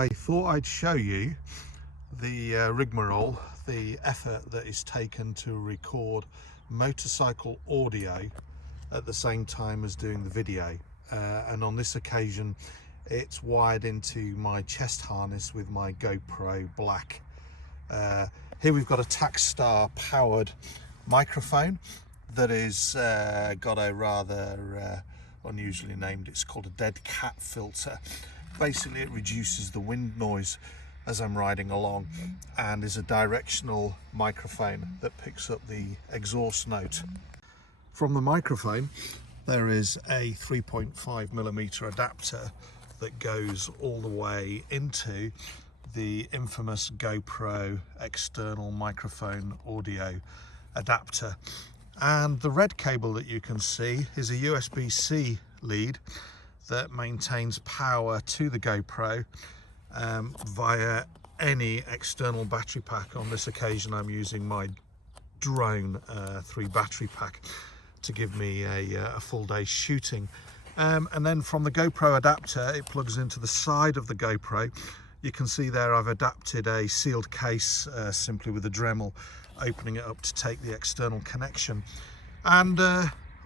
I thought I'd show you the rigmarole, the effort that is taken to record motorcycle audio at the same time as doing the video. And on this occasion, it's wired into my chest harness with my GoPro Black. Here we've got a Takstar powered microphone that is got a rather unusually named, it's called a dead cat filter. Basically it reduces the wind noise as I'm riding along, and is a directional microphone that picks up the exhaust note. From the microphone there is a 3.5mm adapter that goes all the way into the infamous GoPro external microphone audio adapter. And the red cable that you can see is a USB-C lead that maintains power to the GoPro via any external battery pack. On this occasion I'm using my drone 3 battery pack to give me a full day's shooting. And then from the GoPro adapter it plugs into the side of the GoPro. You can see there I've adapted a sealed case simply with a Dremel, opening it up to take the external connection. And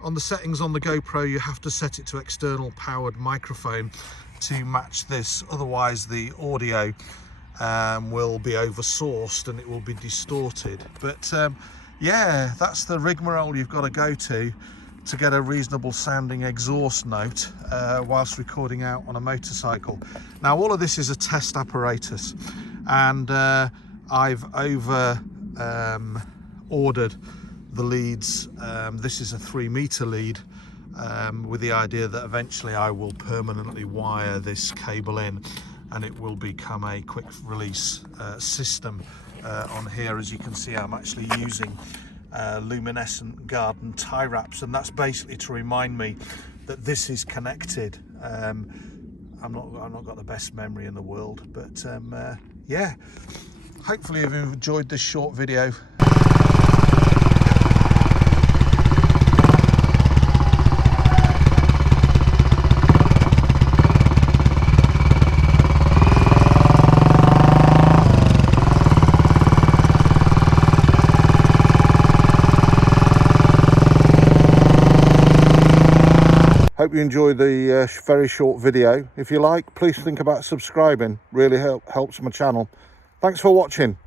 on the settings on the GoPro you have to set it to external powered microphone to match this, otherwise the audio will be oversourced and it will be distorted. But yeah, that's the rigmarole you've got to go to get a reasonable sounding exhaust note whilst recording out on a motorcycle. Now all of this is a test apparatus, and I've ordered the leads. This is a 3-meter lead with the idea that eventually I will permanently wire this cable in and it will become a quick release system. On here, as you can see, I'm actually using luminescent garden tie wraps, and that's basically to remind me that this is connected. I've not got the best memory in the world, but yeah, hopefully you've enjoyed this short video. Hope you enjoyed the very short video. If you like, please think about subscribing. Really helps my channel. Thanks for watching.